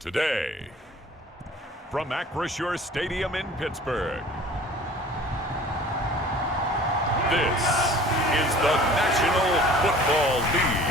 Today, from Acrisure Stadium in Pittsburgh, this is the National Football League.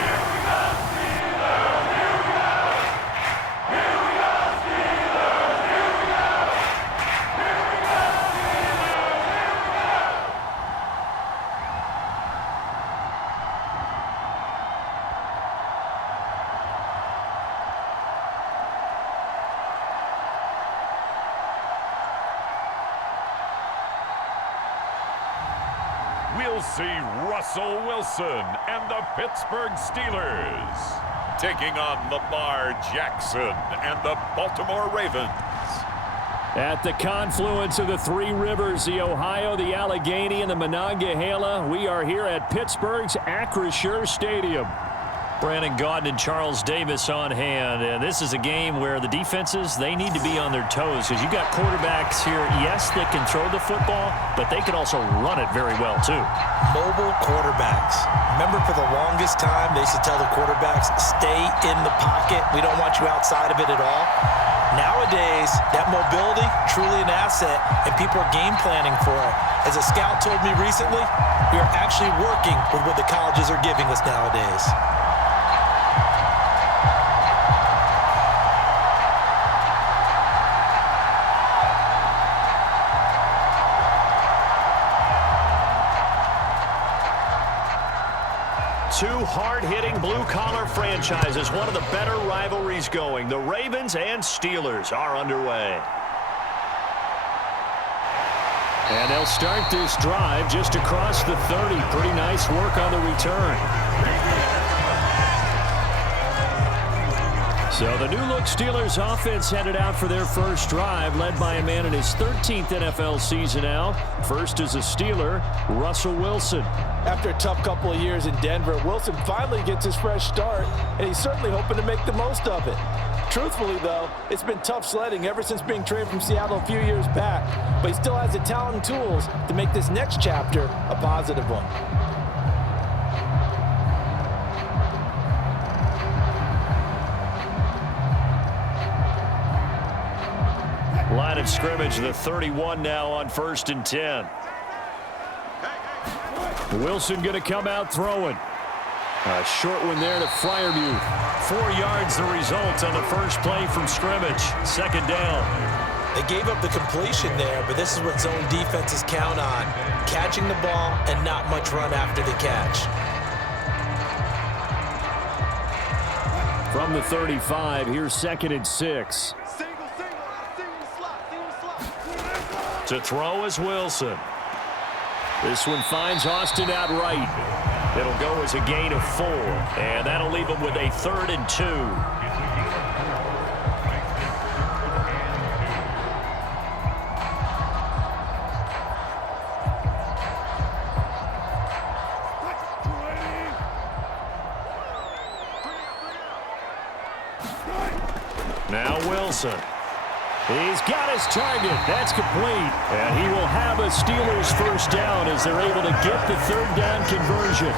We'll see Russell Wilson and the Pittsburgh Steelers taking on Lamar Jackson and the Baltimore Ravens. At the confluence of the three rivers, the Ohio, the Allegheny, and the Monongahela, we are here at Pittsburgh's Acrisure Stadium. Brandon Gaudin and Charles Davis on hand, and this is a game where the defenses, they need to be on their toes because you've got quarterbacks here, yes, that can throw the football, but they can also run it very well too. Mobile quarterbacks. Remember, for the longest time, they used to tell the quarterbacks, stay in the pocket. We don't want you outside of it at all. Nowadays, that mobility, truly an asset, and people are game planning for it. As a scout told me recently, we are actually working with what the colleges are giving us nowadays. Two hard-hitting blue-collar franchises, one of the better rivalries going. The Ravens and Steelers are underway. And they'll start this drive just across the 30. Pretty nice work on the return. So the new-look Steelers offense headed out for their first drive, led by a man in his 13th NFL season out. First is a Steeler, Russell Wilson. After a tough couple of years in Denver, Wilson finally gets his fresh start, and he's certainly hoping to make the most of it. Truthfully, though, it's been tough sledding ever since being traded from Seattle a few years back, but he still has the talent and tools to make this next chapter a positive one. Line of scrimmage, the 31 now on 1st and 10. Wilson going to come out throwing. A short one there to Fryermuth. 4 yards the result on the first play from scrimmage. Second down. They gave up the completion there, but this is what zone defenses count on. Catching the ball and not much run after the catch. From the 35, here's 2nd and 6. To throw is Wilson. This one finds Austin out right. It'll go as a gain of 4, and that'll leave him with a 3rd and 2. Now Wilson. He's got his target. That's complete. And he will have a Steelers first down as they're able to get the 3rd down conversion.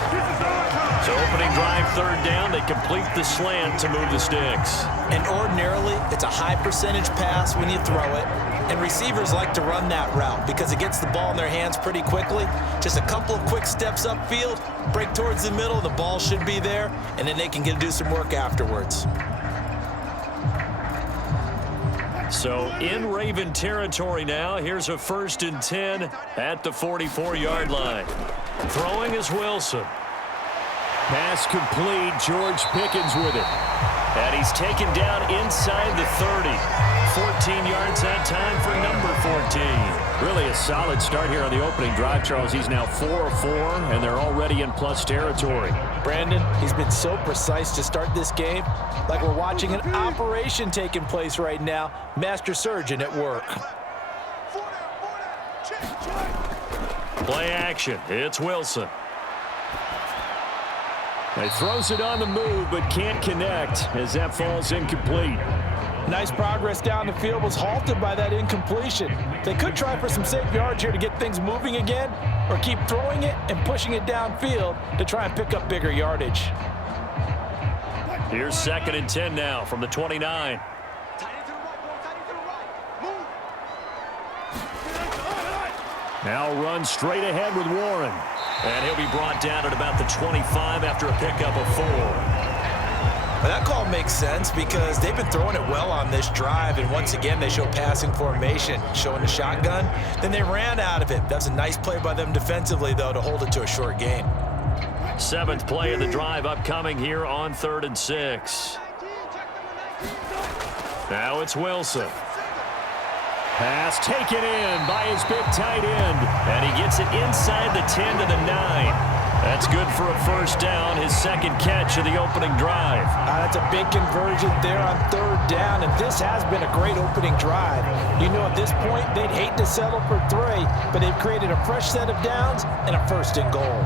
So opening drive 3rd down, they complete the slant to move the sticks. And ordinarily, it's a high percentage pass when you throw it. And receivers like to run that route because it gets the ball in their hands pretty quickly. Just a couple of quick steps upfield, break towards the middle, the ball should be there, and then they can do some work afterwards. So in Raven territory now, here's a 1st and 10 at the 44-yard line. Throwing is Wilson. Pass complete, George Pickens with it. And he's taken down inside the 30. 14 yards that time for number 14. Really a solid start here on the opening drive, Charles. He's now 4 of 4, and they're already in plus territory. Brandon, he's been so precise to start this game, like we're watching an operation taking place right now. Master surgeon at work. Play action. It's Wilson. He throws it on the move, but can't connect as that falls incomplete. Nice progress down the field, was halted by that incompletion. They could try for some safe yards here to get things moving again, or keep throwing it and pushing it downfield to try and pick up bigger yardage. Here's 2nd and 10 now from the 29. Now runs straight ahead with Warren. And he'll be brought down at about the 25 after a pickup of 4. Well, that call makes sense because they've been throwing it well on this drive, and once again they show passing formation, showing the shotgun. Then they ran out of it. That's a nice play by them defensively, though, to hold it to a short gain. 7th play of the drive upcoming here on 3rd and 6. Now it's Wilson. Pass taken in by his big tight end. And he gets it inside the 10 to the 9. That's good for a first down, his 2nd catch of the opening drive. That's a big conversion there on 3rd down, and this has been a great opening drive. You know, at this point, they'd hate to settle for 3, but they've created a fresh set of downs and a 1st and goal.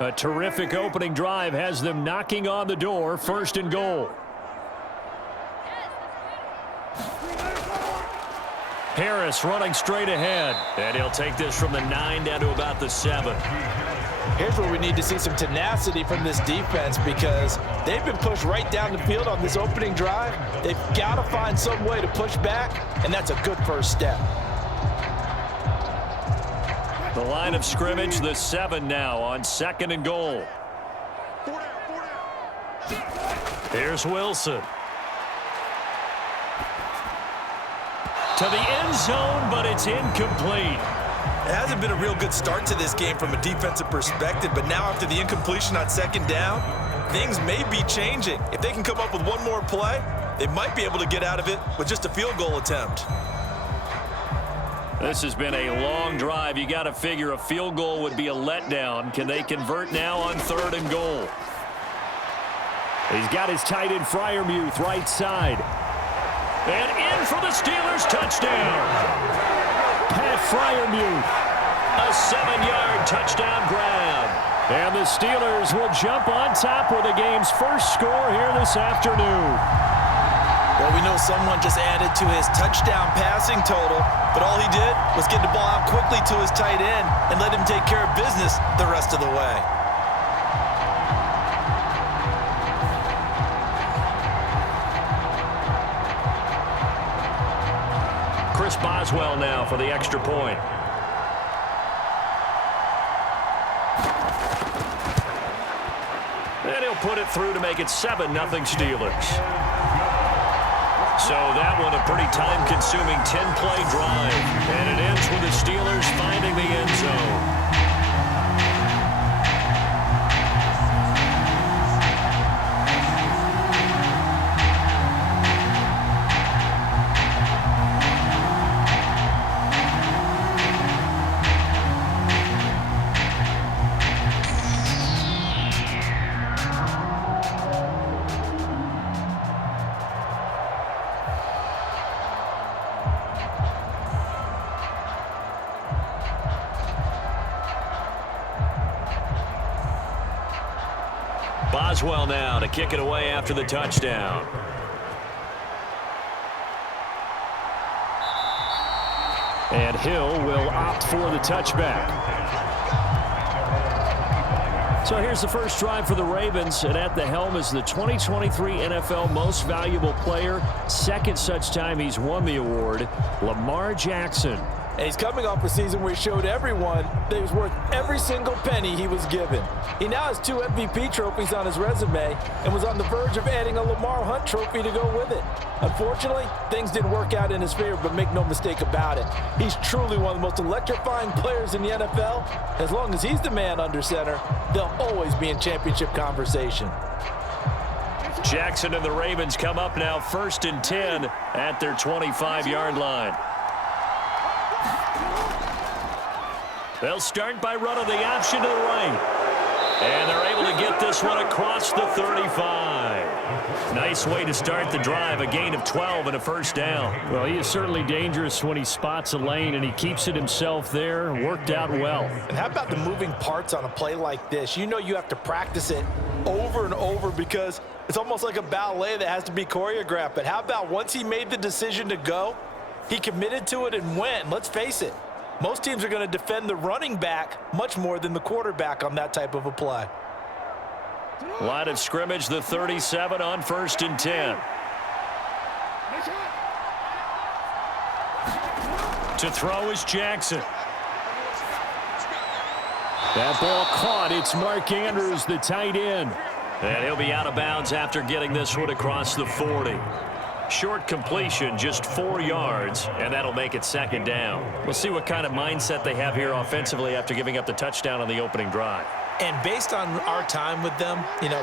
A terrific opening drive has them knocking on the door, 1st and goal. Harris running straight ahead, and he'll take this from the 9 down to about the 7. Here's where we need to see some tenacity from this defense because they've been pushed right down the field on this opening drive. They've got to find some way to push back, and that's a good first step. The line of scrimmage, the 7 now on 2nd and goal. Here's Wilson. To the end zone, but it's incomplete. It hasn't been a real good start to this game from a defensive perspective, but now after the incompletion on 2nd down, things may be changing. If they can come up with one more play, they might be able to get out of it with just a field goal attempt. This has been a long drive. You got to figure a field goal would be a letdown. Can they convert now on 3rd and goal? He's got his tight end Freiermuth right side. And in for the Steelers touchdown. Pat Freiermuth. A 7-yard touchdown grab. And the Steelers will jump on top with the game's first score here this afternoon. Well, we know someone just added to his touchdown passing total, but all he did was get the ball out quickly to his tight end and let him take care of business the rest of the way. Chris Boswell now for the extra point. And he'll put it through to make it 7-0 Steelers. So that one a pretty time-consuming 10-play drive. And it ends with the Steelers finding the end zone. Boswell now to kick it away after the touchdown. And Hill will opt for the touchback. So here's the first drive for the Ravens, and at the helm is the 2023 NFL Most Valuable Player. 2nd such time he's won the award, Lamar Jackson. And he's coming off a season where he showed everyone that he was worth every single penny he was given. He now has 2 MVP trophies on his resume and was on the verge of adding a Lamar Hunt trophy to go with it. Unfortunately, things didn't work out in his favor, but make no mistake about it. He's truly one of the most electrifying players in the NFL. As long as he's the man under center, they'll always be in championship conversation. Jackson and the Ravens come up now 1st and 10 at their 25-yard line. They'll start by running the option to the right. And they're able to get this one across the 35. Nice way to start the drive, a gain of 12 and a first down. Well, he is certainly dangerous when he spots a lane, and he keeps it himself there. Worked out well. And how about the moving parts on a play like this? You know you have to practice it over and over because it's almost like a ballet that has to be choreographed. But how about once he made the decision to go, he committed to it and went. Let's face it. Most teams are going to defend the running back much more than the quarterback on that type of a play. Line of scrimmage, the 37 on 1st and 10. To throw is Jackson. That ball caught. It's Mark Andrews, the tight end. And he'll be out of bounds after getting this one across the 40. Short completion, just 4 yards, and that'll make it 2nd down. We'll see what kind of mindset they have here offensively after giving up the touchdown on the opening drive. And based on our time with them,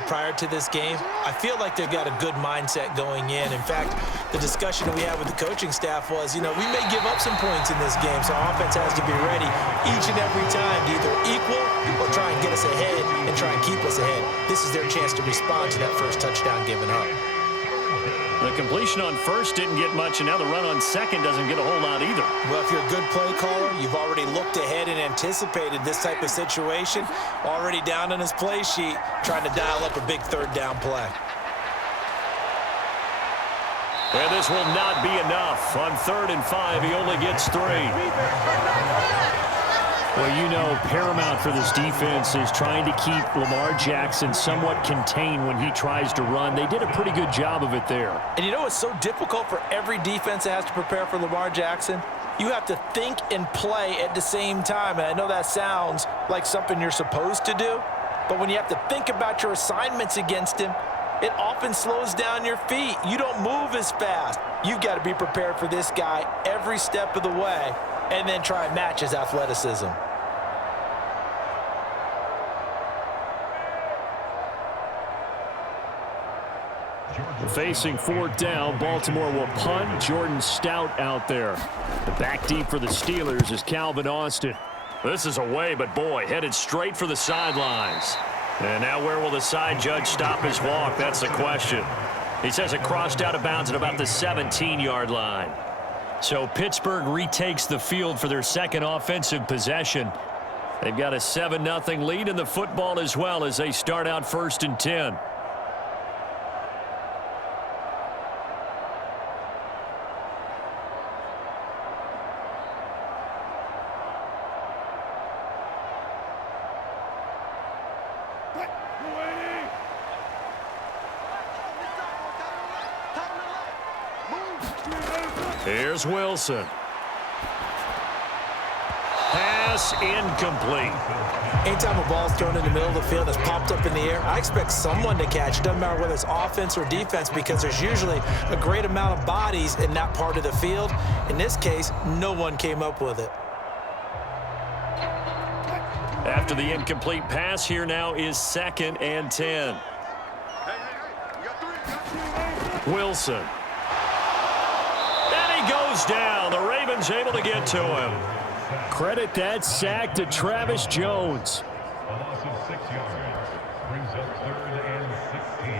prior to this game, I feel like they've got a good mindset going in. In fact, the discussion that we had with the coaching staff was, we may give up some points in this game, so our offense has to be ready each and every time to either equal or try and get us ahead and try and keep us ahead. This is their chance to respond to that first touchdown given up. The completion on 1st didn't get much, and now the run on 2nd doesn't get a whole lot either. Well, if you're a good play caller, you've already looked ahead and anticipated this type of situation, already down on his play sheet, trying to dial up a big 3rd down play. And this will not be enough. On 3rd and 5, he only gets 3. Well, paramount for this defense is trying to keep Lamar Jackson somewhat contained when he tries to run. They did a pretty good job of it there. And it's so difficult for every defense that has to prepare for Lamar Jackson. You have to think and play at the same time. And I know that sounds like something you're supposed to do, but when you have to think about your assignments against him, it often slows down your feet. You don't move as fast. You've got to be prepared for this guy every step of the way and then try and match his athleticism. Facing 4th down, Baltimore will punt. Jordan Stout out there. The back deep for the Steelers is Calvin Austin. This is away, but boy, headed straight for the sidelines. And now where will the side judge stop his walk? That's the question. He says it crossed out of bounds at about the 17-yard line. So Pittsburgh retakes the field for their 2nd offensive possession. They've got a 7-0 lead in the football as well as they start out 1st and 10. Here's Wilson. Pass incomplete. Anytime a ball's thrown in the middle of the field that's popped up in the air, I expect someone to catch it. Doesn't matter whether it's offense or defense, because there's usually a great amount of bodies in that part of the field. In this case, no one came up with it. After the incomplete pass, here now is 2nd and 10. Wilson. Goes down. The Ravens able to get to him. Credit that sack to Travis Jones. A loss of 6 yards brings up 3rd and 16.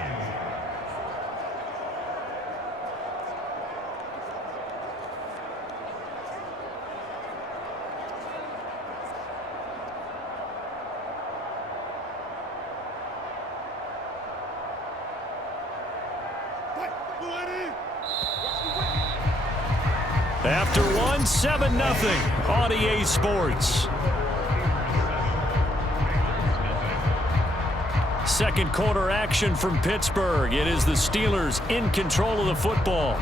After one, 7-0 on EA Sports. 2nd quarter action from Pittsburgh. It is the Steelers in control of the football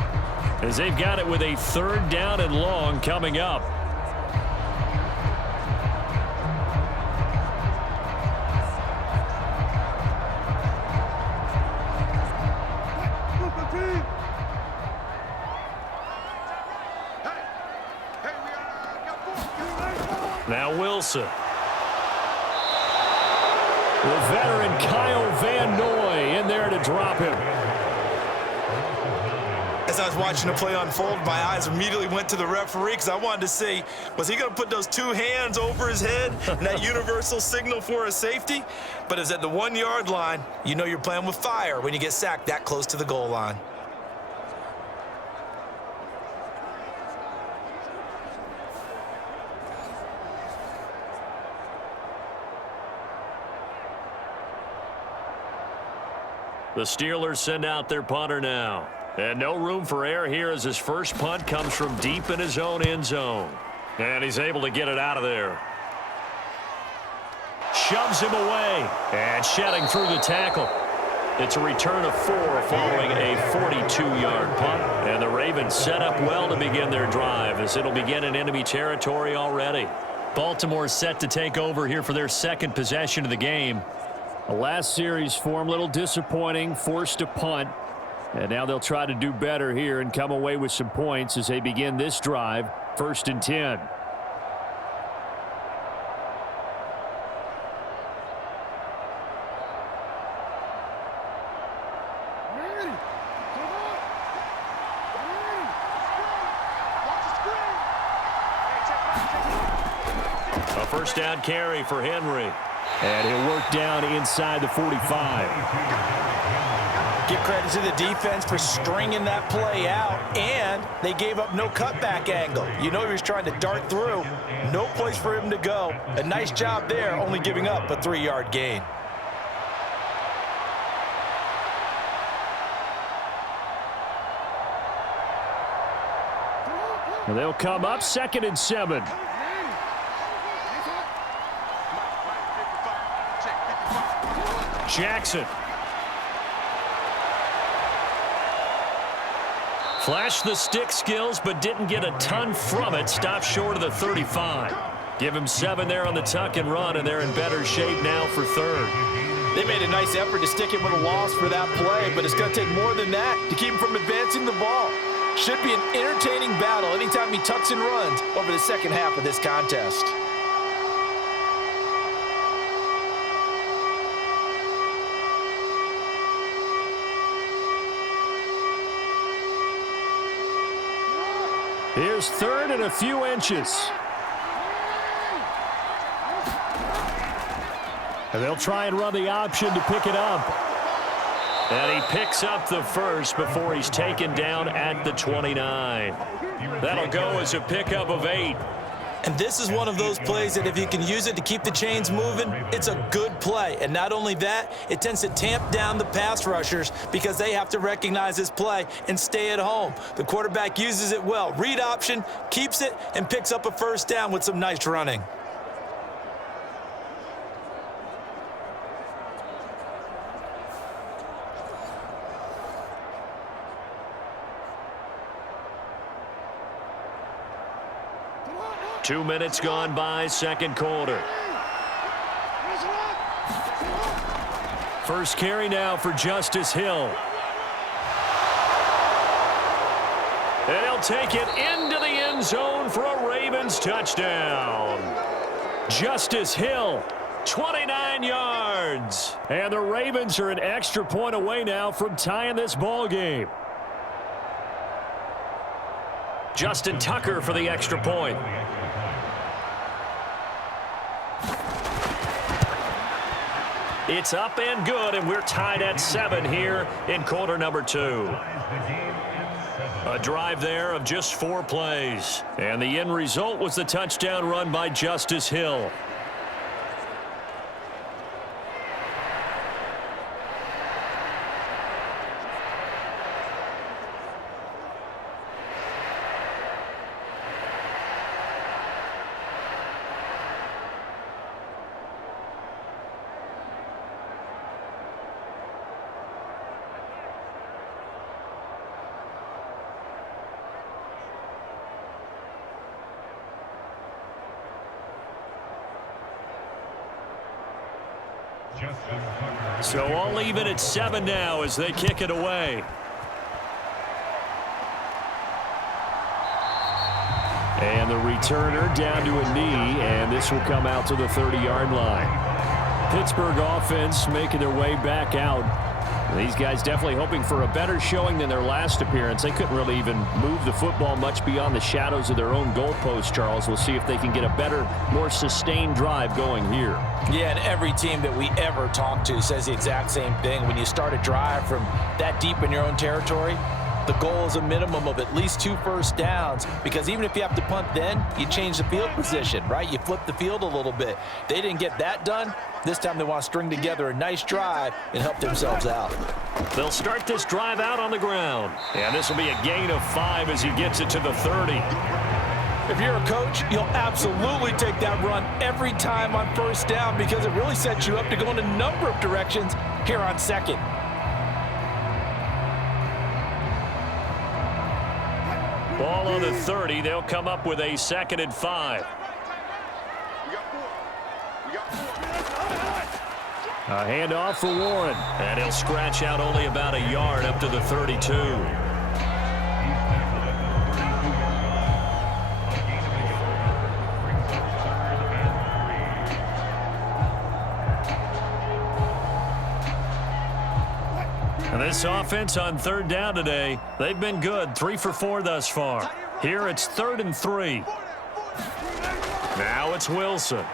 as they've got it with a 3rd down and long coming up. Now Wilson. The veteran Kyle Van Noy in there to drop him. As I was watching the play unfold, my eyes immediately went to the referee because I wanted to see, was he going to put those 2 hands over his head and that universal signal for a safety? But it's at the 1-yard line. You know you're playing with fire when you get sacked that close to the goal line. The Steelers send out their punter now. And no room for error here as his first punt comes from deep in his own end zone. And he's able to get it out of there. shoves him away. And shedding through the tackle. It's a return of 4 following a 42-yard punt. And the Ravens set up well to begin their drive as it'll begin in enemy territory already. Baltimore set to take over here for their second possession of the game. The last series for them, a little disappointing, forced a punt. And now they'll try to do better here and come away with some points as they begin this drive, 1st and 10. A first down carry for Henry. And he'll work down inside the 45. Give credit to the defense for stringing that play out, and they gave up no cutback angle. You know he was trying to dart through. No place for him to go. A nice job there, only giving up a 3-yard gain. And they'll come up 2nd and 7. Jackson. Flashed the stick skills, but didn't get a ton from it. Stopped short of the 35. Give him 7 there on the tuck and run, and they're in better shape now for 3rd. They made a nice effort to stick him with a loss for that play, but it's going to take more than that to keep him from advancing the ball. Should be an entertaining battle anytime he tucks and runs over the second half of this contest. Here's 3rd and a few inches. And they'll try and run the option to pick it up. And he picks up the first before he's taken down at the 29. That'll go as a pickup of 8. And this is one of those plays that if you can use it to keep the chains moving, it's a good play. And not only that, it tends to tamp down the pass rushers because they have to recognize this play and stay at home. The quarterback uses it well. Read option, keeps it, and picks up a first down with some nice running. Two minutes gone by, second quarter. First carry now for Justice Hill. And he'll take it into the end zone for a Ravens touchdown. Justice Hill, 29 yards. and the Ravens are an extra point away now from tying this ball game. Justin Tucker for the extra point. It's up and good, and we're tied at 7 here in quarter number 2. A drive there of just 4 plays. And the end result was the touchdown run by Justice Hill. So all even at 7 now as they kick it away. And the returner down to a knee, and this will come out to the 30-yard line. Pittsburgh offense making their way back out. These guys definitely hoping for a better showing than their last appearance. They couldn't really even move the football much beyond the shadows of their own goalpost, Charles. We'll see if they can get a better, more sustained drive going here. Yeah, and every team that we ever talk to says the exact same thing. When you start a drive from that deep in your own territory, the goal is a minimum of at least 2 first downs, because even if you have to punt then, you change the field position, right? You flip the field a little bit. They didn't get that done. This time they want to string together a nice drive and help themselves out. They'll start this drive out on the ground. And this will be a gain of 5 as he gets it to the 30. If you're a coach, you'll absolutely take that run every time on first down because it really sets you up to go in a number of directions here on second. Ball on the 30. They'll come up with a 2nd and 5. A handoff for Warren. And he'll scratch out only about a yard up to the 32. And this offense on 3rd down today, they've been good. 3 for 4 thus far. Here it's 3rd and 3. Now it's Wilson.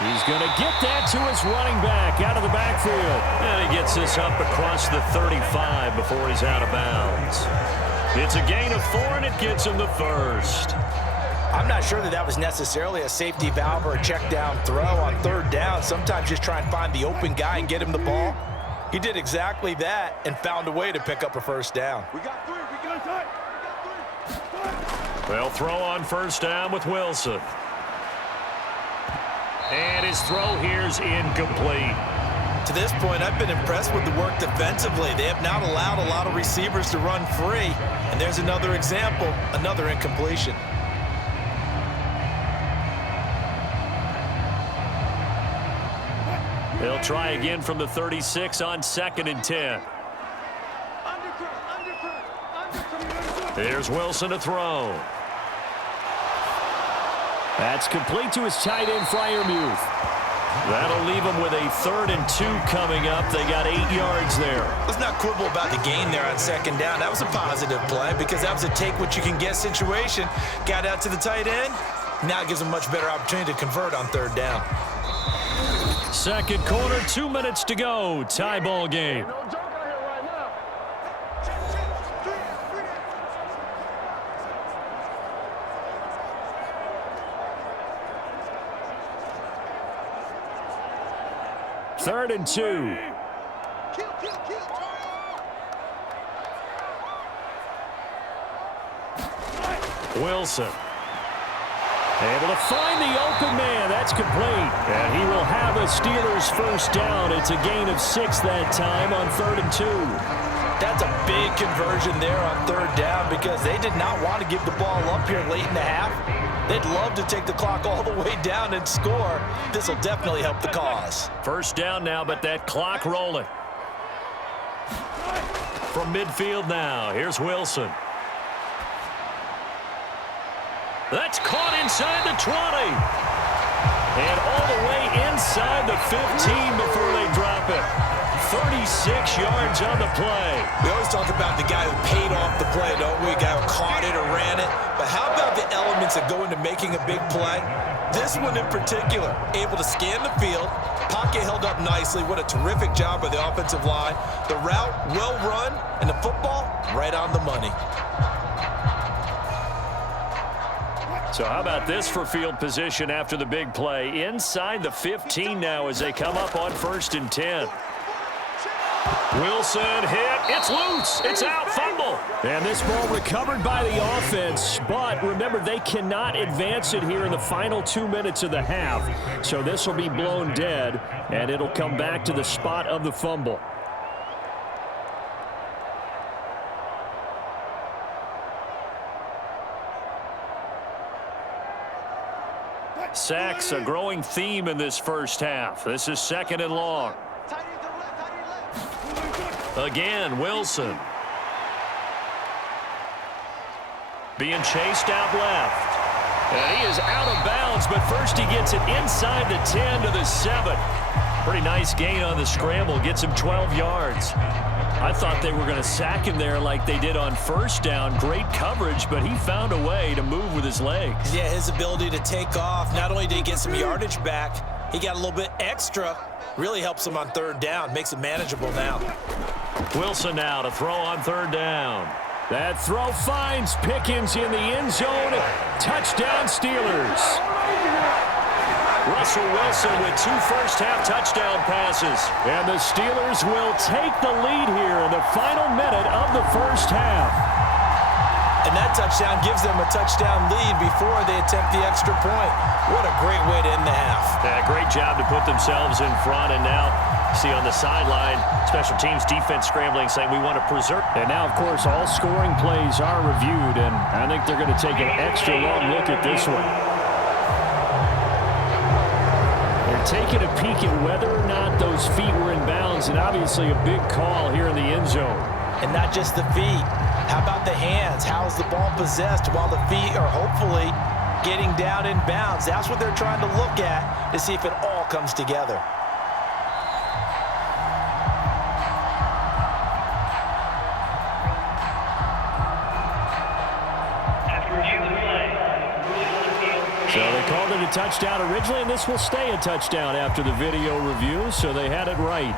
He's going to get that to his running back out of the backfield. And he gets this up across the 35 before he's out of bounds. It's a gain of 4, and it gets him the first. I'm not sure that was necessarily a safety valve or a check down throw on 3rd down. Sometimes just try and find the open guy and get him the ball. He did exactly that and found a way to pick up a first down. They'll throw on first down with Wilson. And his throw here's incomplete. To this point, I've been impressed with the work defensively. They have not allowed a lot of receivers to run free. And there's another example, another incompletion. They'll try again from the 36 on 2nd and 10. Here's Wilson to throw. That's complete to his tight end, Freiermuth. That'll leave him with a 3rd and 2 coming up. They got 8 yards there. Let's not quibble about the gain there on 2nd down. That was a positive play because that was a take-what-you-can-get situation. Got out to the tight end. Now it gives them much better opportunity to convert on 3rd down. 2nd quarter, 2 minutes to go. Tie ball game. Third and 2. Wilson. Able to find the open man. That's complete. And he will have a Steelers first down. It's a gain of 6 that time on 3rd and 2. That's a big conversion there on 3rd down because they did not want to give the ball up here late in the half. They'd love to take the clock all the way down and score. This will definitely help the cause. First down now, but that clock rolling. From midfield now, here's Wilson. That's caught inside the 20. And all the way inside the 15 before they drop it. 36 yards on the play. We always talk about the guy who paid off the play, don't we? The guy who caught it or ran it. But how about the elements that go into making a big play? This one in particular, able to scan the field, pocket held up nicely. What a terrific job by the offensive line. The route, well run, and the football, right on the money. So how about this for field position after the big play? Inside the 15 now as they come up on 1st and 10. Wilson hit. It's loose. It's out. Fumble. And this ball recovered by the offense. But remember, they cannot advance it here in the final 2 minutes of the half. So this will be blown dead, and it'll come back to the spot of the fumble. Sacks, a growing theme in this first half. This is 2nd and long. Again, Wilson. Being chased out left. And he is out of bounds, but first he gets it inside the 10 to the 7. Pretty nice gain on the scramble. Gets him 12 yards. I thought they were going to sack him there like they did on first down. Great coverage, but he found a way to move with his legs. Yeah, his ability to take off. Not only did he get some yardage back, he got a little bit extra. Really helps him on 3rd down. Makes it manageable now. Wilson now to throw on 3rd down. That throw finds Pickens in the end zone. Touchdown, Steelers. Russell Wilson with 2 first-half touchdown passes. And the Steelers will take the lead here in the final minute of the first half. And And that touchdown gives them a touchdown lead before they attempt the extra point. What a great way to end the half. Yeah, great job to put themselves in front. And now, see on the sideline, special teams defense scrambling, saying we want to preserve. And now, of course, all scoring plays are reviewed, and I think they're going to take an extra long look at this one. They're taking a peek at whether or not those feet were in bounds, and obviously a big call here in the end zone. And not just the feet. How about the hands? How's the ball possessed while the feet are hopefully getting down in bounds? That's what they're trying to look at to see if it all comes together. So they called it a touchdown originally, and this will stay a touchdown after the video review, so they had it right.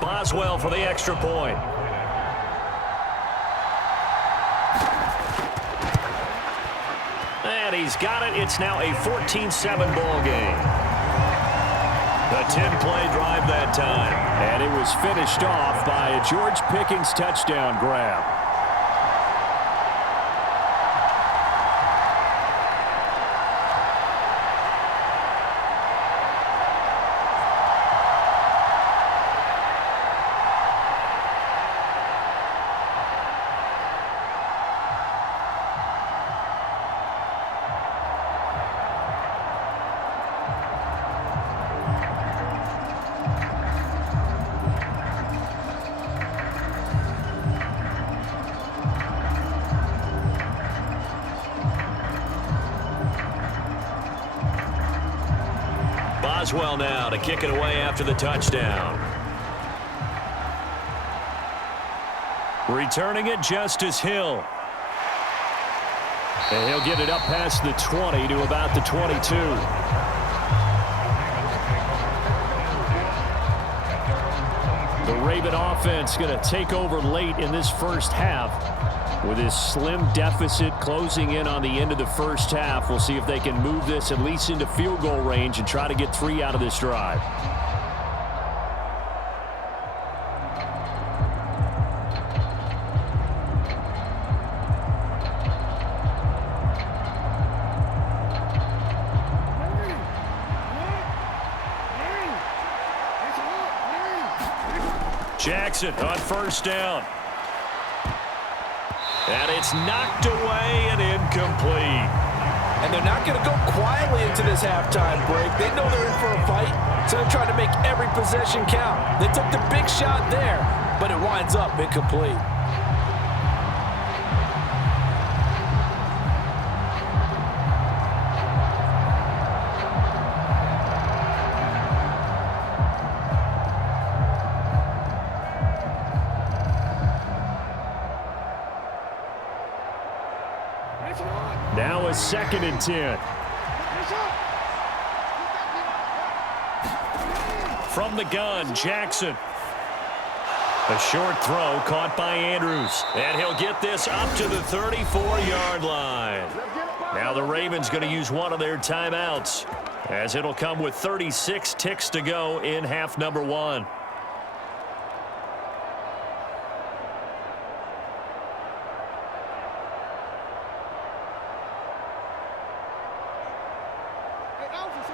Boswell for the extra point. And he's got it. It's now a 14-7 ball game. A 10-play drive that time. And it was finished off by a George Pickens touchdown grab. Boswell now to kick it away after the touchdown. Returning it, Justice Hill. And he'll get it up past the 20 to about the 22. The Raven offense going to take over late in this first half. With his slim deficit closing in on the end of the first half, we'll see if they can move this at least into field goal range and try to get 3 out of this drive. Jackson on first down. And it's knocked away and incomplete. And they're not going to go quietly into this halftime break. They know they're in for a fight, so they're trying to make every possession count. They took the big shot there, but it winds up incomplete. Now a 2nd and 10. From the gun, Jackson. A short throw caught by Andrews. And he'll get this up to the 34-yard line. Now the Ravens going to use one of their timeouts, as it'll come with 36 ticks to go in half number 1.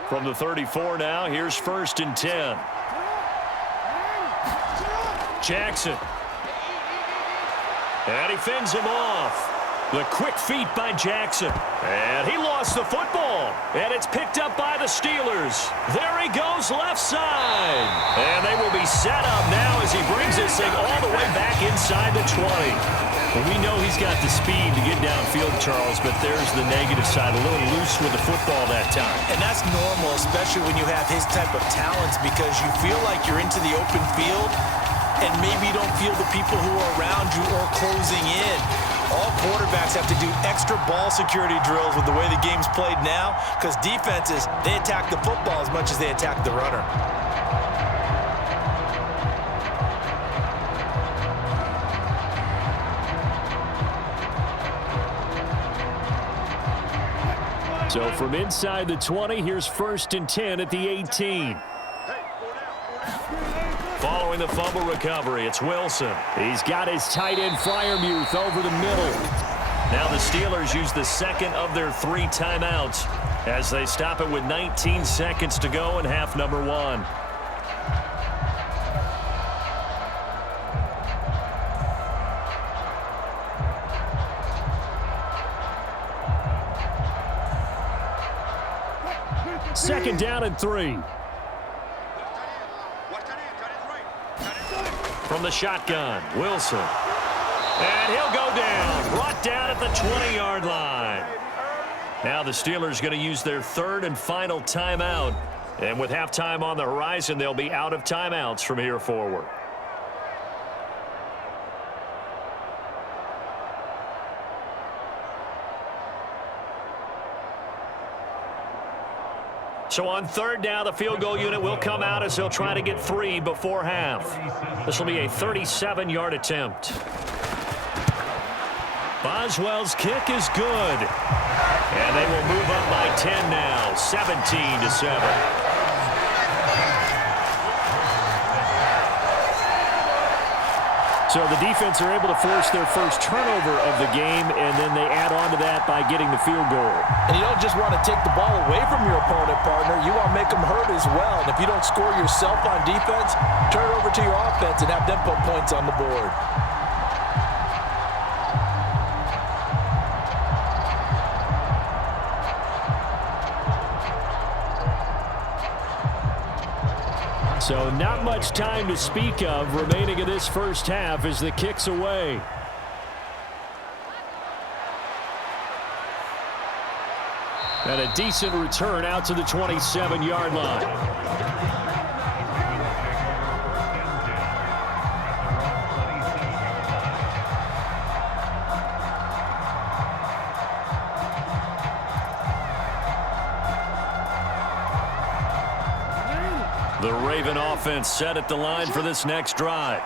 From the 34 now, here's 1st and 10. Jackson. And he fends him off. The quick feet by Jackson. And he lost the football. And it's picked up by the Steelers. There he goes left side. And they will be set up now as he brings this thing all the way back inside the 20. Well, we know he's got the speed to get downfield, Charles, but there's the negative side. A little loose with the football that time. And that's normal, especially when you have his type of talents, because you feel like you're into the open field and maybe you don't feel the people who are around you or closing in. All quarterbacks have to do extra ball security drills with the way the game's played now, because defenses, they attack the football as much as they attack the runner. So from inside the 20, here's 1st and 10 at the 18. Following the fumble recovery, it's Wilson. He's got his tight end Freiermuth over the middle. Now the Steelers use the second of their 3 timeouts as they stop it with 19 seconds to go in half number 1. Second down and 3. From the shotgun, Wilson. And he'll go down. Brought down at the 20-yard line. Now the Steelers going to use their 3rd and final timeout. And with halftime on the horizon, they'll be out of timeouts from here forward. So on 3rd down, the field goal unit will come out as they'll try to get 3 before half. This will be a 37-yard attempt. Boswell's kick is good. And they will move up by 10 now, 17-7. So the defense are able to force their first turnover of the game, and then they add on to that by getting the field goal. And you don't just want to take the ball away from your opponent, partner. You want to make them hurt as well. And if you don't score yourself on defense, turn it over to your offense and have them put points on the board. So not much time to speak of remaining in this first half as the kick's away. And a decent return out to the 27-yard line. The Raven offense set at the line for this next drive.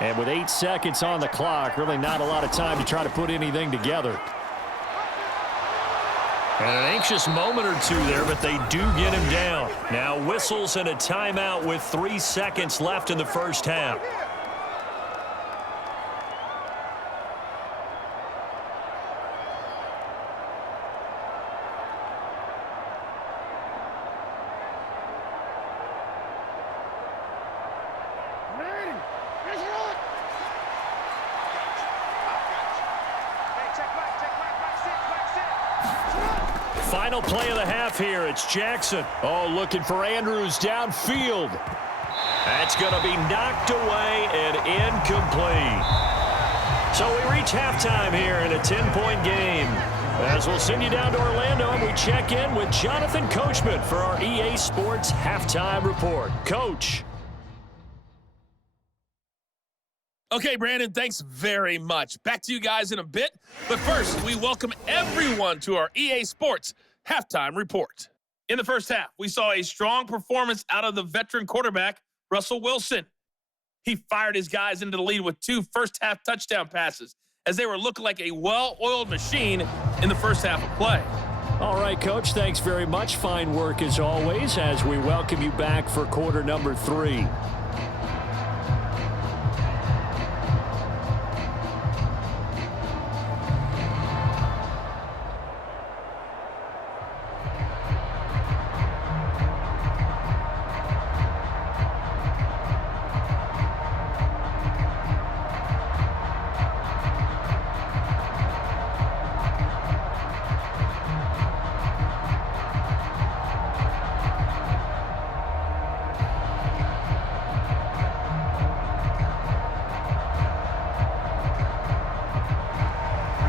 And with 8 seconds on the clock, really not a lot of time to try to put anything together. And an anxious moment or two there, but they do get him down. Now whistles and a timeout with 3 seconds left in the first half. Final play of the half here. It's Jackson. Oh, looking for Andrews downfield. That's going to be knocked away and incomplete. So we reach halftime here in a 10-point game. As we'll send you down to Orlando and we check in with Jonathan Coachman for our EA Sports Halftime Report. Coach. Okay, Brandon, thanks very much. Back to you guys in a bit. But first, we welcome everyone to our EA Sports Halftime Report. In the first half, we saw a strong performance out of the veteran quarterback, Russell Wilson. He fired his guys into the lead with 2 first-half touchdown passes as they were looking like a well-oiled machine in the first half of play. All right, Coach, thanks very much. Fine work as always as we welcome you back for quarter number 3.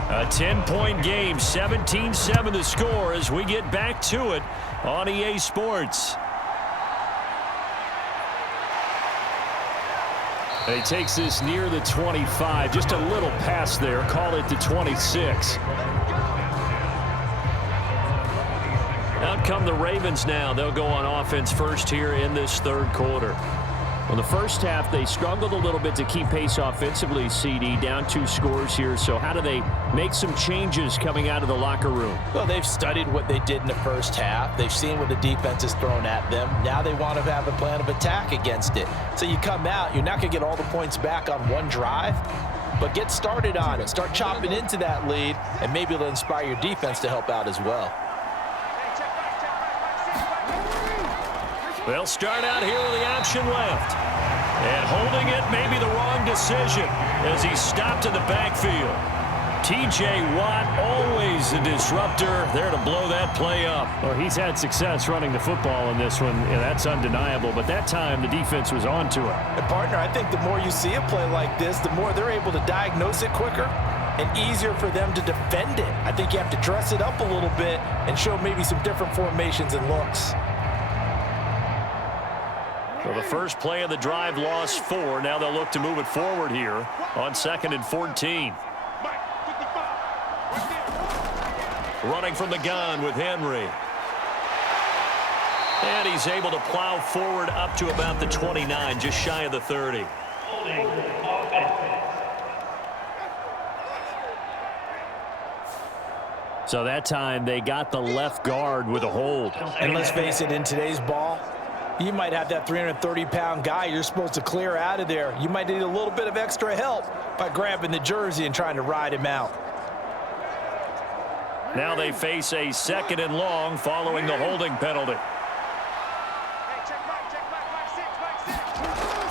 A 10-point game, 17-7 the score as we get back to it on EA Sports. He takes this near the 25, just a little past there, call it the 26. Out come the Ravens now. They'll go on offense first here in this third quarter. Well, the first half, they struggled a little bit to keep pace offensively, CD, down 2 scores here. So how do they make some changes coming out of the locker room? Well, they've studied what they did in the first half. They've seen what the defense has thrown at them. Now they want to have a plan of attack against it. So you come out, you're not going to get all the points back on one drive, but get started on it. Start chopping into that lead, and maybe it'll inspire your defense to help out as well. They'll start out here with the option left. And holding it may be the wrong decision as he's stopped in the backfield. T.J. Watt, always a disruptor, there to blow that play up. Well, he's had success running the football in this one, and that's undeniable. But that time, the defense was on to it. And, partner, I think the more you see a play like this, the more they're able to diagnose it quicker and easier for them to defend it. I think you have to dress it up a little bit and show maybe some different formations and looks. So the first play of the drive lost 4. Now they'll look to move it forward here on 2nd and 14. Running from the gun with Henry. And he's able to plow forward up to about the 29, just shy of the 30. So that time they got the left guard with a hold. And let's face it, in today's ball, you might have that 330-pound guy you're supposed to clear out of there. You might need a little bit of extra help by grabbing the jersey and trying to ride him out. Now they face a 2nd and long following the holding penalty.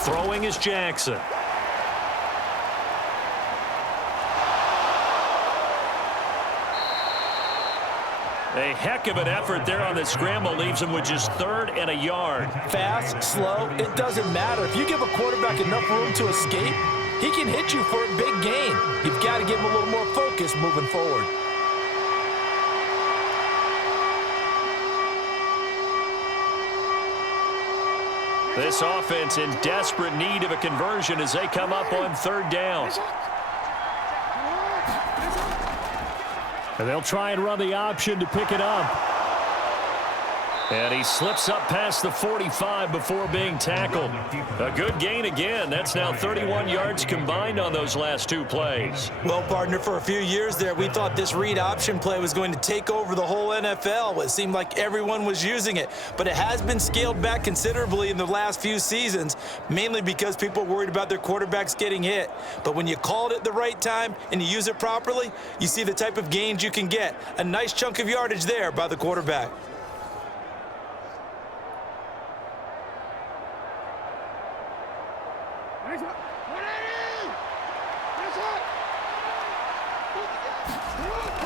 Throwing is Jackson. A heck of an effort there on the scramble leaves him with just 3rd and a yard. Fast, slow, it doesn't matter. If you give a quarterback enough room to escape, he can hit you for a big gain. You've got to give him a little more focus moving forward. This offense in desperate need of a conversion as they come up on 3rd down. And they'll try and run the option to pick it up. And he slips up past the 45 before being tackled. A good gain again. That's now 31 yards combined on those last 2 plays. Well, partner, for a few years there, we thought this read option play was going to take over the whole NFL. It seemed like everyone was using it. But it has been scaled back considerably in the last few seasons, mainly because people are worried about their quarterbacks getting hit. But when you call it at the right time and you use it properly, you see the type of gains you can get. A nice chunk of yardage there by the quarterback.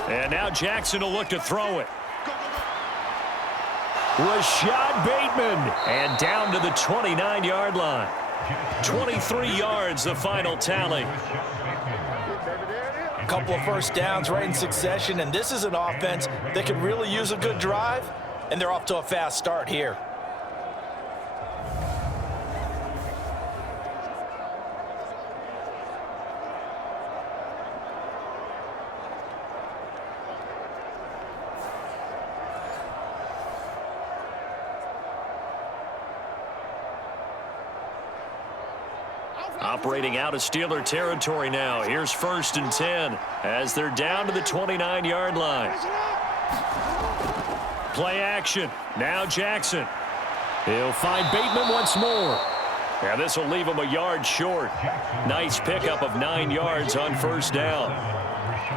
And now Jackson will look to throw it. Rashad Bateman. And down to the 29-yard line. 23 yards, the final tally. A couple of first downs right in succession, and this is an offense that could really use a good drive, and they're off to a fast start here. Operating out of Steeler territory now. Here's 1st and 10 as they're down to the 29-yard line. Play action. Now Jackson. He'll find Bateman once more. And this will leave him a yard short. Nice pickup of 9 yards on 1st down.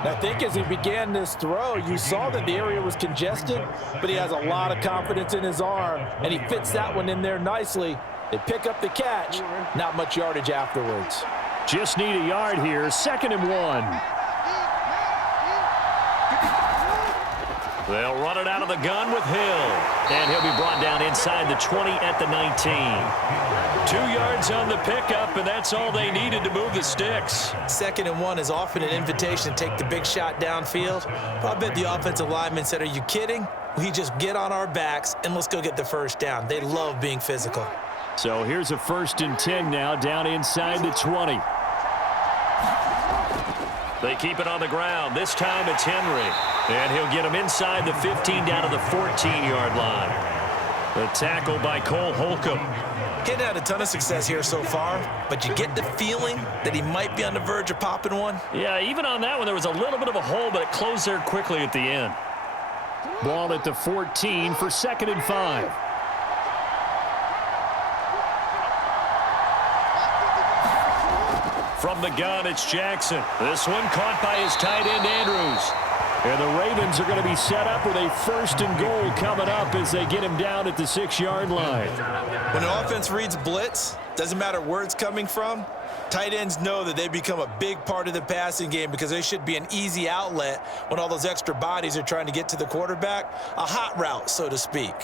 I think as he began this throw, you saw that the area was congested, but he has a lot of confidence in his arm, and he fits that one in there nicely. They pick up the catch, not much yardage afterwards. Just need a yard here, 2nd and 1. They'll run it out of the gun with Hill. And he'll be brought down inside the 20 at the 19. 2 yards on the pickup, and that's all they needed to move the sticks. 2nd and 1 is often an invitation to take the big shot downfield. But I bet the offensive lineman said, are you kidding? We just get on our backs and let's go get the 1st down. They love being physical. So here's a 1st and 10 now, down inside the 20. They keep it on the ground. This time it's Henry. And he'll get him inside the 15 down to the 14-yard line. The tackle by Cole Holcomb. He hadn't had a ton of success here so far, but you get the feeling that he might be on the verge of popping one. Yeah, even on that one, there was a little bit of a hole, but it closed there quickly at the end. Ball at the 14 for 2nd and 5. From the gun, it's Jackson. This one caught by his tight end, Andrews. And the Ravens are going to be set up with a 1st and goal coming up as they get him down at the 6-yard line. When an offense reads blitz, doesn't matter where it's coming from, tight ends know that they become a big part of the passing game because they should be an easy outlet when all those extra bodies are trying to get to the quarterback. A hot route, so to speak.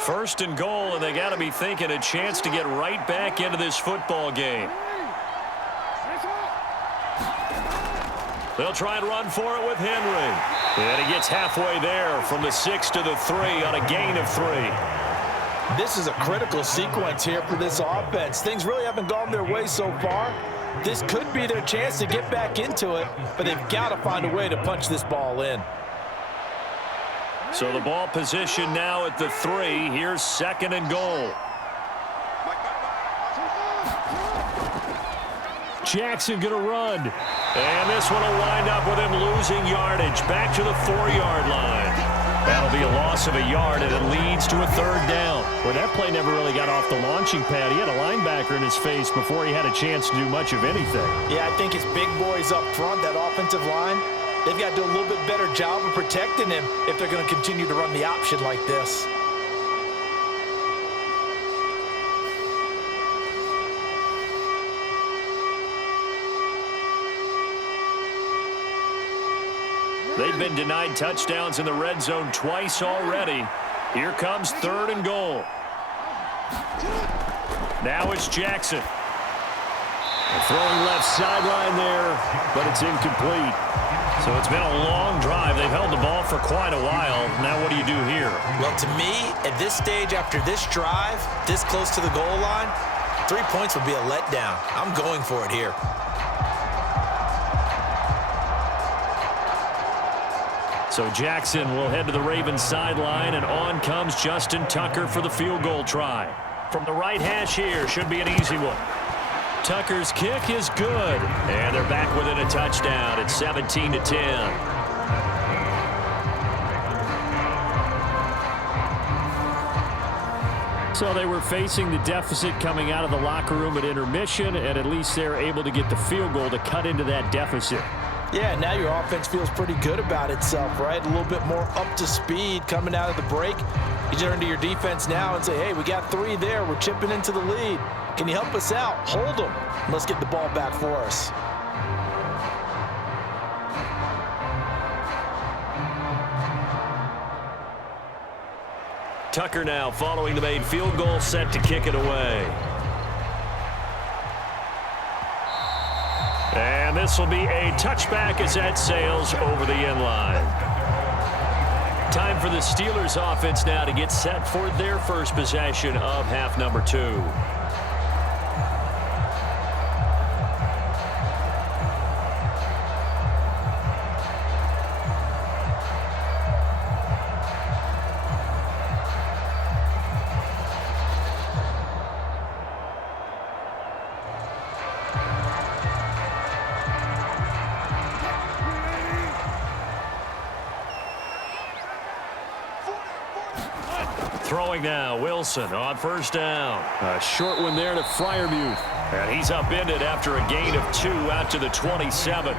First and goal, and they got to be thinking a chance to get right back into this football game. They'll try and run for it with Henry. And he gets halfway there from the 6 to the 3 on a gain of 3. This is a critical sequence here for this offense. Things really haven't gone their way so far. This could be their chance to get back into it, but they've got to find a way to punch this ball in. So the ball position now at the 3. Here's 2nd and goal. Jackson going to run. And this one will wind up with him losing yardage back to the 4-yard line. That'll be a loss of a yard, and it leads to a 3rd down. Well, that play never really got off the launching pad. He had a linebacker in his face before he had a chance to do much of anything. Yeah, I think his big boys up front, that offensive line, they've got to do a little bit better job of protecting him if they're going to continue to run the option like this. They've been denied touchdowns in the red zone twice already. Here comes 3rd and goal. Now it's Jackson. Throwing left sideline there, but it's incomplete. So it's been a long drive. They've held the ball for quite a while. Now what do you do here? Well, to me, at this stage after this drive, this close to the goal line, 3 points would be a letdown. I'm going for it here. So Jackson will head to the Ravens sideline, and on comes Justin Tucker for the field goal try. From the right hash here, should be an easy one. Tucker's kick is good, and they're back within a touchdown. It's 17-10. So they were facing the deficit coming out of the locker room at intermission, and at least they're able to get the field goal to cut into that deficit. Yeah, now your offense feels pretty good about itself, right? A little bit more up to speed coming out of the break. You turn to your defense now and say, hey, we got 3 there. We're chipping into the lead. Can you help us out? Hold them. Let's get the ball back for us. Tucker now following the made field goal, set to kick it away. And this will be a touchback as that sails over the end line. Time for the Steelers offense now to get set for their first possession of half number 2. Throwing now, Wilson on first down. A short one there to Freiermuth. And he's upended after a gain of 2 out to the 27.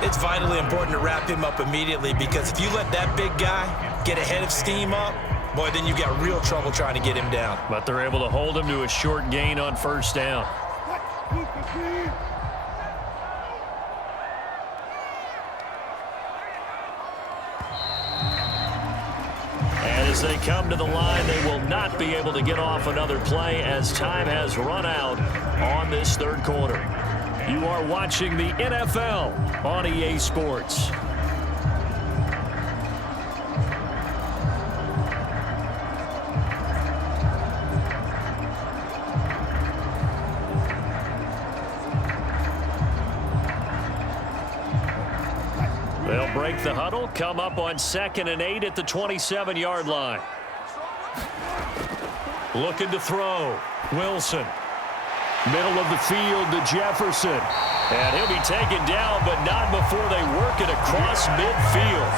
It's vitally important to wrap him up immediately because if you let that big guy get ahead of steam up, boy, then you've got real trouble trying to get him down. But they're able to hold him to a short gain on first down. As they come to the line, they will not be able to get off another play as time has run out on this 3rd quarter. You are watching the NFL on EA Sports. They'll They'll break the huddle, come up on 2nd and 8 at the 27-yard line. Looking to throw. Wilson. Middle of the field to Jefferson. And he'll be taken down, but not before they work it across midfield.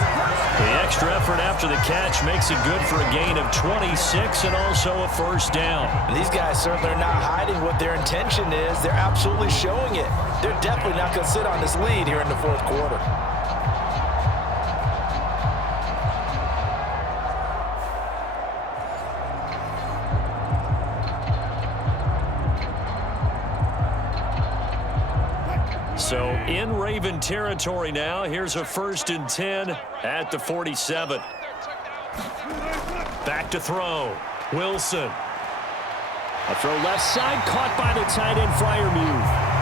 The extra effort after the catch makes it good for a gain of 26 and also a first down. And these guys certainly are not hiding what their intention is. They're absolutely showing it. They're definitely not going to sit on this lead here in the fourth quarter. So in Raven territory now. Here's a 1st and 10 at the 47. Back to throw. Wilson. A throw left side, caught by the tight end Freiermuth.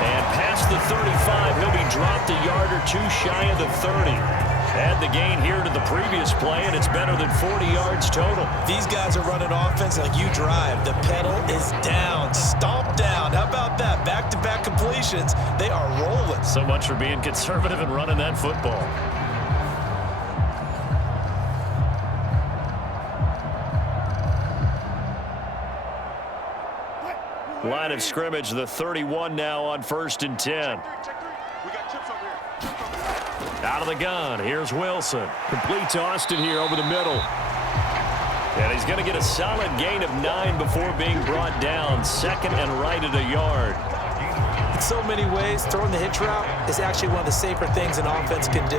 And past the 35, he'll be dropped a yard or two shy of the 30. Add the gain here to the previous play, and it's better than 40 yards total. These guys are running offense like you drive. The pedal is down, stomp down. How about that? Back-to-back completions. They are rolling. So much for being conservative and running that football. Line of scrimmage, the 31 now on 1st and 10. Out of the gun, here's Wilson. Complete to Austin here over the middle. And he's going to get a solid gain of 9 before being brought down. 2nd and right at a yard. In so many ways, throwing the hitch route is actually one of the safer things an offense can do.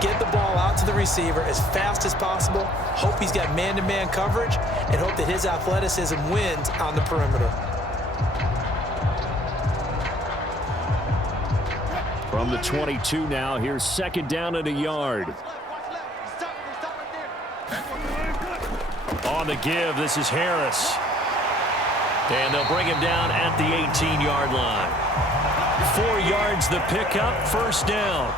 Get the ball out to the receiver as fast as possible, hope he's got man-to-man coverage, and hope that his athleticism wins on the perimeter. From the 22 now, here's 2nd down and a yard. On the give, this is Harris. And they'll bring him down at the 18-yard line. 4 yards the pickup, 1st down.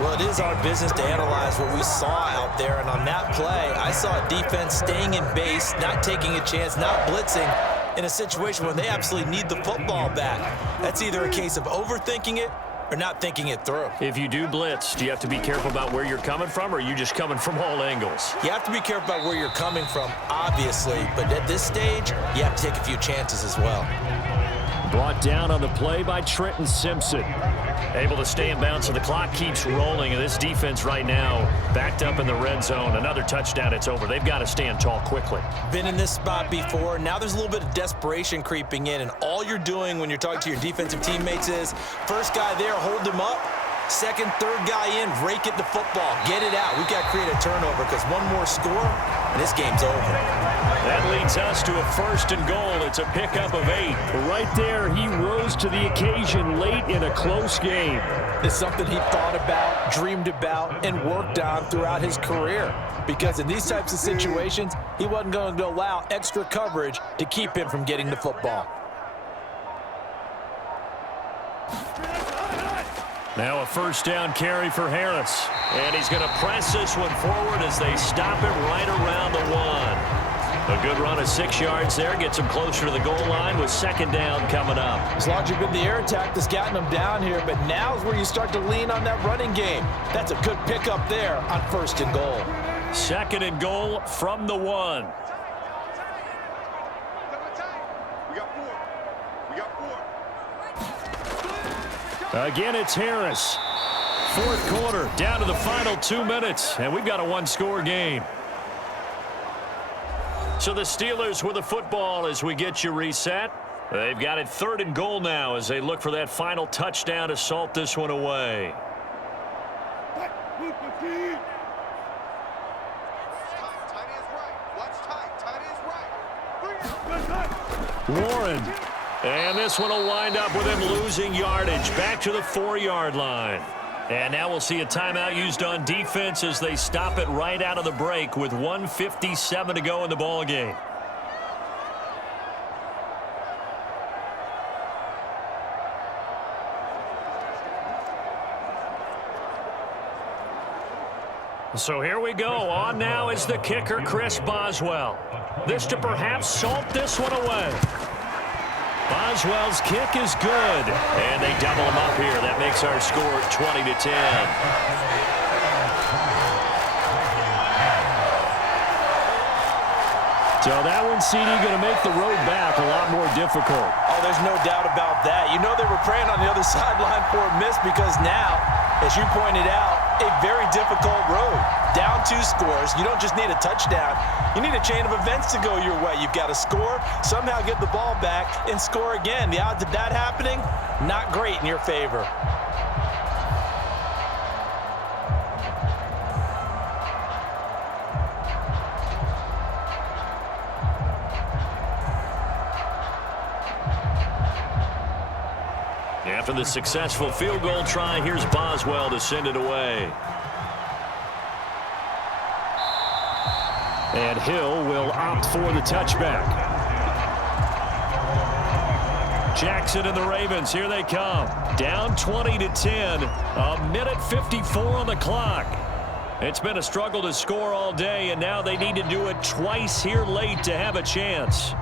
Well, it is our business to analyze what we saw out there, and on that play, I saw a defense staying in base, not taking a chance, not blitzing, in a situation where they absolutely need the football back. That's either a case of overthinking it or not thinking it through. If you do blitz, do you have to be careful about where you're coming from, or are you just coming from all angles? You have to be careful about where you're coming from, obviously, but at this stage, you have to take a few chances as well. Brought down on the play by Trenton Simpson. Able to stay in bounds, so the clock keeps rolling, and this defense right now backed up in the red zone. Another touchdown, it's over. They've got to stand tall quickly. Been in this spot before. Now there's a little bit of desperation creeping in, and all you're doing when you're talking to your defensive teammates is first guy there, hold him up. Second, third guy in, rake at the football. Get it out. We've got to create a turnover because one more score, and this game's over. That leads us to a 1st and goal. It's a pickup of 8. Right there, he rose to the occasion late in a close game. It's something he thought about, dreamed about, and worked on throughout his career. Because in these types of situations, he wasn't going to allow extra coverage to keep him from getting the football. Now a 1st down carry for Harris. And he's going to press this one forward as they stop it right around the 1. A good run of 6 yards there. Gets him closer to the goal line with 2nd down coming up. It's largely been the air attack that's gotten him down here, but now is where you start to lean on that running game. That's a good pickup there on 1st and goal. 2nd and goal from the 1. Again, it's Harris. 4th quarter, down to the final 2 minutes, and we've got a 1-score game. So the Steelers with the football as we get you reset. They've got it 3rd and goal now as they look for that final touchdown to salt this one away. Warren. And this one will wind up with him losing yardage back to the 4-yard line. And now we'll see a timeout used on defense as they stop it right out of the break with 1:57 to go in the ball game. So here we go. On now is the kicker, Chris Boswell. This to perhaps salt this one away. Boswell's kick is good. And they double him up here. That makes our score 20-10. So that one, CD, going to make the road back a lot more difficult. Oh, there's no doubt about that. You know they were praying on the other sideline for a miss because now, as you pointed out, a very difficult road. Down 2 scores. You don't just need a touchdown. You need a chain of events to go your way. You've got to score, somehow get the ball back, and score again. The odds of that happening, not great in your favor. After the successful field goal try, here's Boswell to send it away. And Hill will opt for the touchback. Jackson and the Ravens, here they come. Down 20-10, a minute 54 on the clock. It's been a struggle to score all day, and now they need to do it twice here late to have a chance.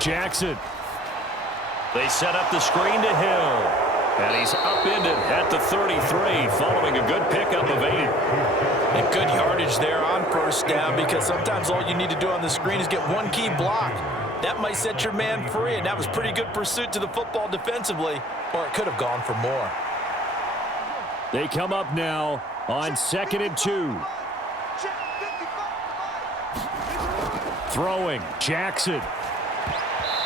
Jackson. They set up the screen to Hill. And he's upended at the 33 following a good pickup of 8. And good yardage there on first down because sometimes all you need to do on the screen is get one key block. That might set your man free, and that was pretty good pursuit to the football defensively, or it could have gone for more. They come up now on 2nd and 2. Throwing, Jackson.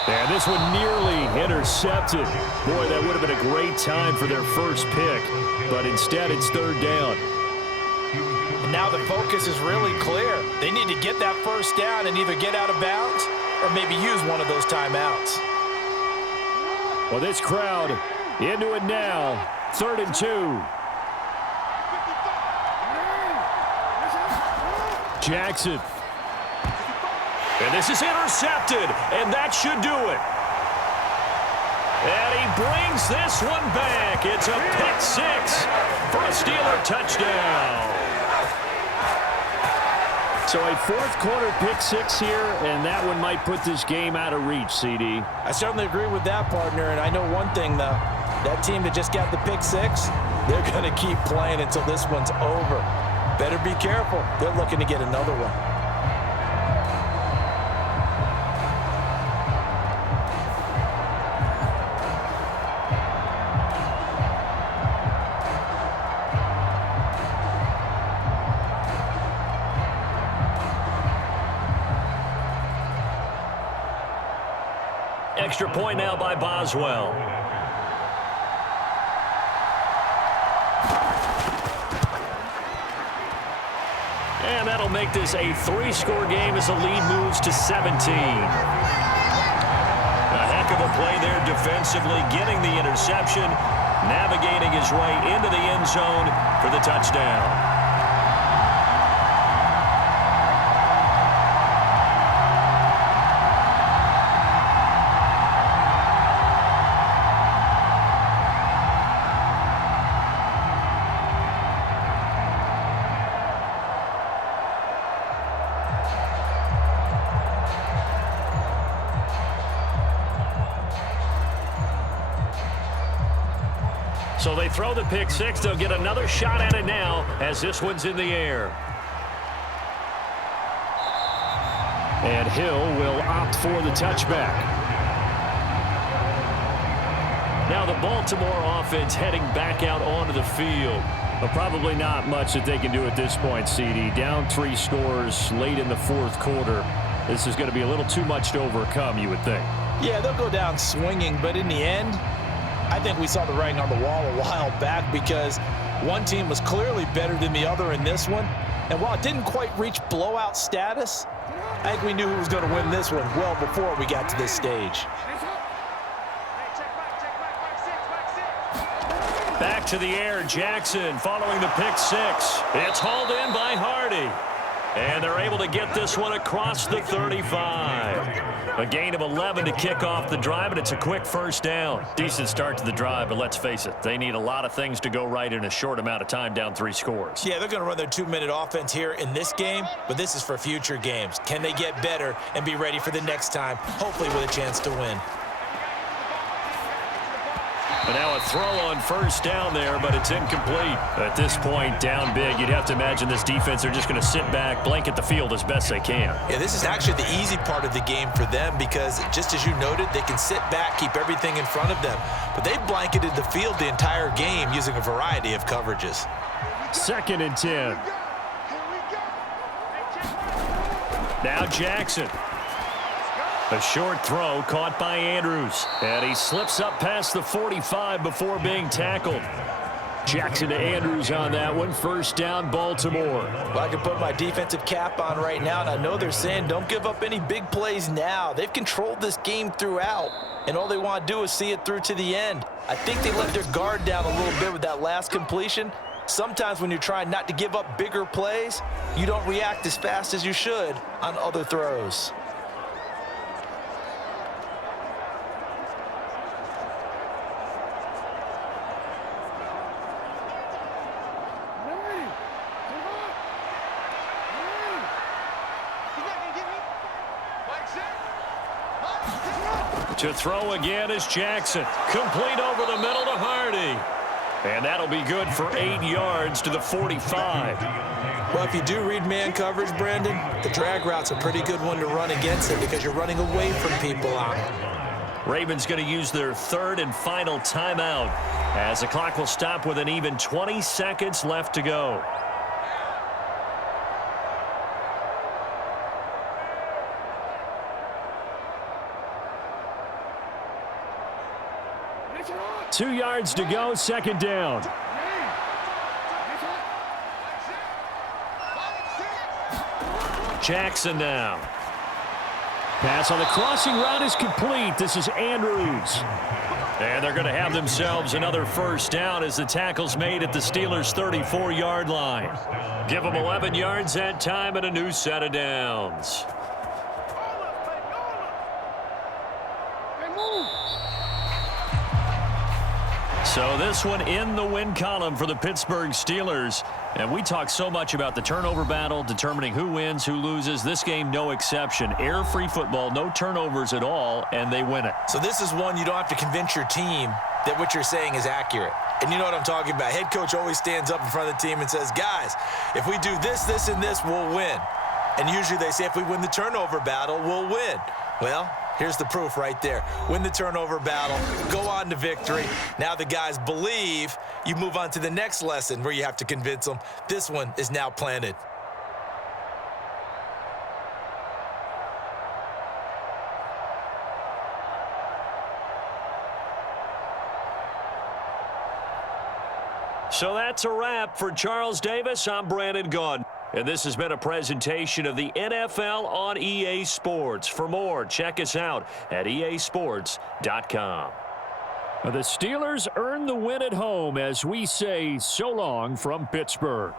And this one nearly intercepted. Boy, that would have been a great time for their first pick. But instead, it's 3rd down. And now the focus is really clear. They need to get that first down and either get out of bounds or maybe use one of those timeouts. Well, this crowd into it now. 3rd and 2. Jackson. And this is intercepted, and that should do it. And he brings this one back. It's a pick 6 for a Steeler touchdown. So a 4th quarter pick 6 here, and that one might put this game out of reach, CD. I certainly agree with that, partner, and I know one thing, though. That team that just got the pick 6, they're going to keep playing until this one's over. Better be careful. They're looking to get another one. Extra point now by Boswell. And that'll make this a 3-score game as the lead moves to 17. A heck of a play there defensively, getting the interception, navigating his way into the end zone for the touchdown. So they throw the pick 6. They'll get another shot at it now as this one's in the air. And Hill will opt for the touchback. Now the Baltimore offense heading back out onto the field. But probably not much that they can do at this point, CD. Down 3 scores late in the 4th quarter. This is going to be a little too much to overcome, you would think. Yeah, they'll go down swinging, but in the end, I think we saw the writing on the wall a while back because one team was clearly better than the other in this one. And while it didn't quite reach blowout status, I think we knew who was going to win this one well before we got to this stage. Back to the air, Jackson following the pick 6. It's hauled in by Hardy. And they're able to get this one across the 35. A gain of 11 to kick off the drive, and it's a quick first down. Decent start to the drive, but let's face it, they need a lot of things to go right in a short amount of time, down 3 scores. Yeah, they're going to run their 2-minute offense here in this game, but this is for future games. Can they get better and be ready for the next time, hopefully with a chance to win? And now a throw on first down there, but it's incomplete. At this point, down big, you'd have to imagine this defense are just going to sit back, blanket the field as best they can. Yeah, this is actually the easy part of the game for them because, just as you noted, they can sit back, keep everything in front of them. But they blanketed the field the entire game using a variety of coverages. 2nd and 10. Now Jackson. A short throw caught by Andrews. And he slips up past the 45 before being tackled. Jackson to Andrews on that one. First down, Baltimore. Well, I can put my defensive cap on right now, and I know they're saying don't give up any big plays now. They've controlled this game throughout, and all they want to do is see it through to the end. I think they let their guard down a little bit with that last completion. Sometimes when you're trying not to give up bigger plays, you don't react as fast as you should on other throws. To throw again is Jackson. Complete over the middle to Hardy. And that'll be good for 8 yards to the 45. Well, if you do read man coverage, Brandon, the drag route's a pretty good one to run against it because you're running away from people on it. Ravens going to use their 3rd and final timeout as the clock will stop with an even 20 seconds left to go. Two yards to go, 2nd down. Jackson now. Pass on the crossing route is complete. This is Andrews. And they're going to have themselves another first down as the tackle's made at the Steelers' 34-yard line. Give them 11 yards that time and a new set of downs. So this one in the win column for the Pittsburgh Steelers. And we talk so much about the turnover battle, determining who wins, who loses. This game, no exception. Air-free football, no turnovers at all, and they win it. So this is one you don't have to convince your team that what you're saying is accurate. And you know what I'm talking about. Head coach always stands up in front of the team and says, guys, if we do this, this, and this, we'll win. And usually they say if we win the turnover battle, we'll win. Well, here's the proof right there. Win the turnover battle, go on to victory. Now the guys believe. You move on to the next lesson where you have to convince them. This one is now planted. So that's a wrap for Charles Davis. I'm Brandon Gaudin. And this has been a presentation of the NFL on EA Sports. For more, check us out at easports.com. The Steelers earn the win at home as we say so long from Pittsburgh.